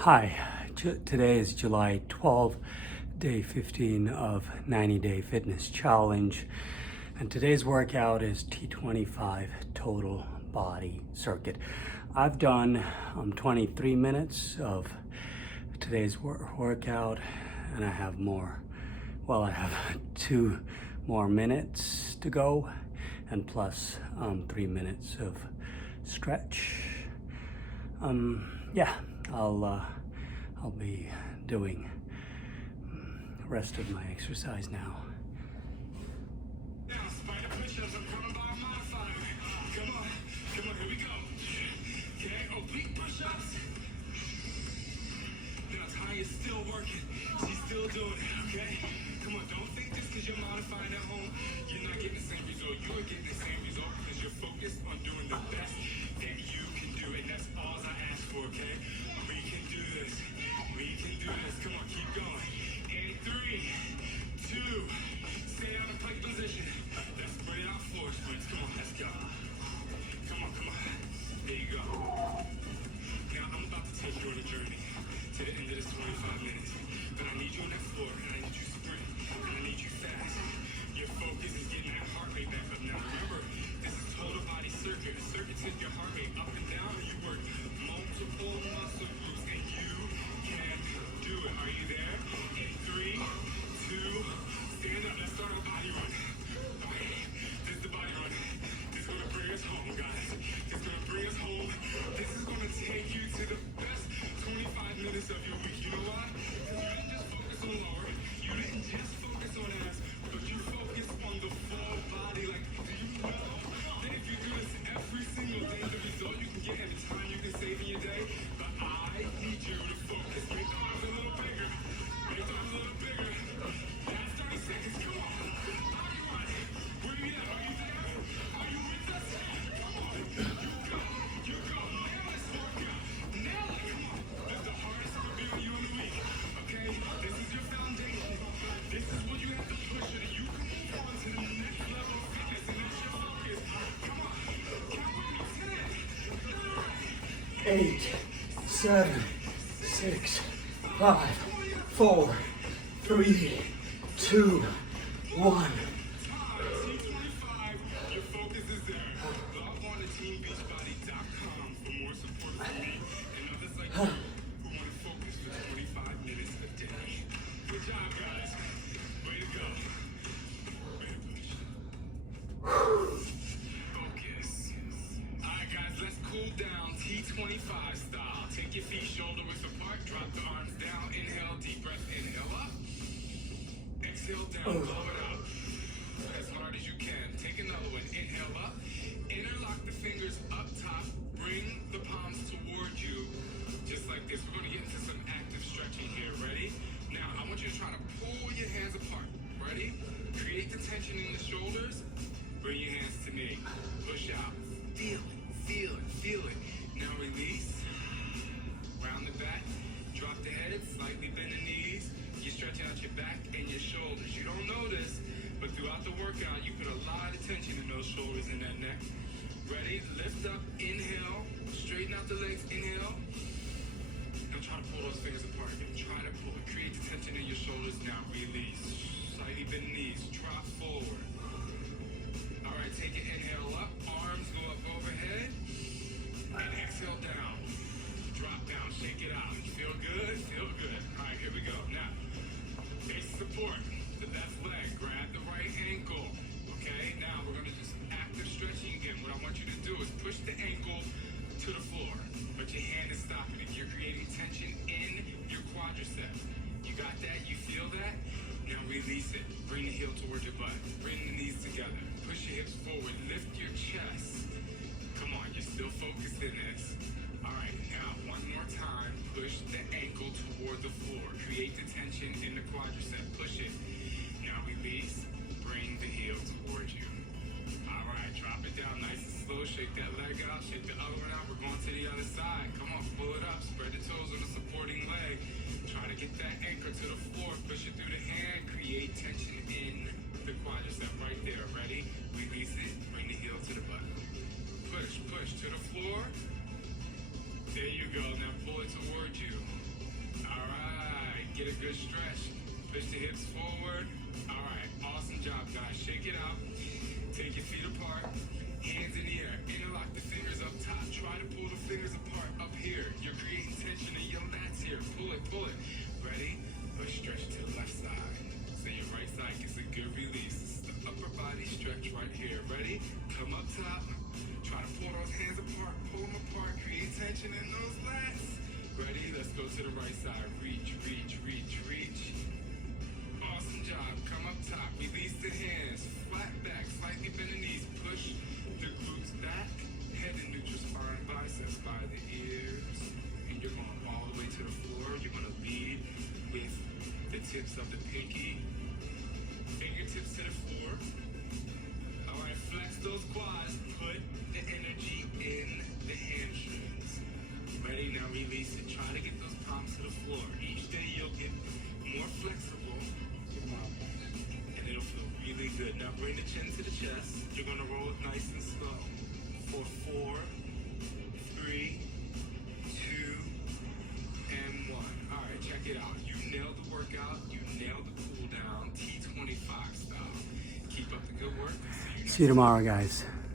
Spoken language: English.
Hi, today is July 12th, day 15 of 90-day fitness challenge. And today's workout is T25 total body circuit. I've done 23 minutes of today's workout and I have more. Well, I have 2 more minutes to go and plus 3 minutes of stretch. Yeah, I'll be doing the rest of my exercise now. Spider push-ups, I'm coming by my fire. Come on, here we go. Okay, oblique push-ups. Now Tanya's still working. She's still doing it, okay? Come on, don't think just because you're modifying at home, you're not getting the same result. You are getting the same result because you're focused on doing the best that you can do. And that's all I ask for, okay? We can do this. We can do this. Come on, keep going. And 3, 2, stay out of plank position. Let's spread out floor splits. Come on, let's go. Come on. There you go. Now I'm about to take you on a journey to the end of this 25 minutes. But I need you on that floor, and I need you sprint, and I need you fast. Your focus is getting that heart rate back up. Now remember, this is total body circuit. A circuit sends your heart rate up and down, and you work multiple muscle groups, and you can do it. Are you there? In 3, 2, stand up. Let's start our body run. This is the body run. This is going to bring us home, guys. This is going to bring us home. This is going to take you to the best 25 minutes of your week. You know why? Because you didn't just focus on lower. You didn't just focus on abs, but you focused on the full body. Like, do you know that if you do this every single day, the result you can get and the time you can save in your day? But I need you to focus. Make the arms a little bigger. Make the arms a little bigger. Last 30 seconds. Come on. Body run. Where you at? Are you there? Are you with us? Come on. You go. Nail this workout. Nail it. Come on. This is the hardest I'm going to be on you in the week. Okay? This is your foundation. This is what you have to push so that you can move on to the next level of fitness. And that's your focus. Come on. Count with me. 10, 9, 8, 7, 6, 5, 4, 3, 2, 1. T25, your focus is there. Log on to teambeachbody.com for more support from me and others like you who want to focus for 25 minutes a day. Good job, guys. Way to go. Way to push. Focus. All right, guys, let's cool down T25 style. Take your feet shoulder width apart. Drop the arms down. Inhale, deep breath. Inhale up. Exhale down. Blow it out. As hard as you can. Take another one. Inhale up. Interlock the fingers up top. Bring the palms toward you. Just like this. We're going to get into some active stretching here. Ready? Now, I want you to try to pull your hands apart. Ready? Create the tension in the shoulders. Bring your hands to me. Push out. Feel it. Feel it. Feel it. Now release. Round the back. Drop the head. Slightly bend the knees. You stretch out your back and your shoulders. You don't know this, but throughout the workout, you put a lot of tension in those shoulders and that neck. Ready? Lift up. Inhale. Straighten out the legs. Inhale. Now try to pull those fingers apart. Try to pull it. Create the tension in your shoulders. Now release. Slightly bend the knees. Drop forward. All right, take an inhale up. Arms go up overhead. And exhale down. Drop down. Shake it out. Feel good? Feel good. All right, here we go. Now, base support. The left leg. Grab the right ankle. Okay? Now, we're going to just active stretching again. What I want you to do is push the ankle to the floor. But your hand is stopping it. You're creating tension in your quadricep. You got that? You feel that? Now release it. Bring the heel towards your butt. Bring the knees together. Push your hips forward. Lift your chest. Come on, you're still focused in this. All right, now one more time. Push the ankle toward the floor. Create the tension in the quadricep. Push it. Now release. Bring the heel towards you. All right, drop it down nice and slow. Shake that leg out. Shake the other one out. We're going to the other side. Come on, pull it up. Spread the toes on the supporting leg. Try to get that anchor to the floor. Push it through the hand. Create tension in the quadricep right there. Ready? Release it. Bring the heel to the butt. Push to the floor. There you go. Now pull it towards you. get a good stretch. Push the hips forward. All right, awesome job, guys. Shake it out. Take your feet apart. Hands in the air. Interlock the fingers up top. Try to pull the fingers apart up here. You're creating tension in your lats here. Pull it, pull it. Ready? Push, stretch to the left side. So your right side gets a good release. This is the upper body stretch right here. Ready? Come up top. Try to pull those hands apart. Pull them apart. Create tension in those lats. Ready? Let's go to the right side. Reach, reach, reach, reach. Awesome job. Come up top. Release the hands. Flat back. Slightly bend the knees. Push the glutes back. Head and neutral spine. Biceps by the ears. And you're going all the way to the floor. You're going to lead with the tips of the pinky. Fingertips to the floor. All right. Flex those quads. Put the energy in the hamstrings. Ready? Now release it. Try to get those palms to the floor. Each day you'll get more flexible. And it'll feel really good. Now bring the chin to the chest. You're gonna roll it nice and slow. For 4, 3, 2, and 1. All right, check it out. You nailed the workout. You nailed the cool down. T25 style. Keep up the good work. See you tomorrow, guys.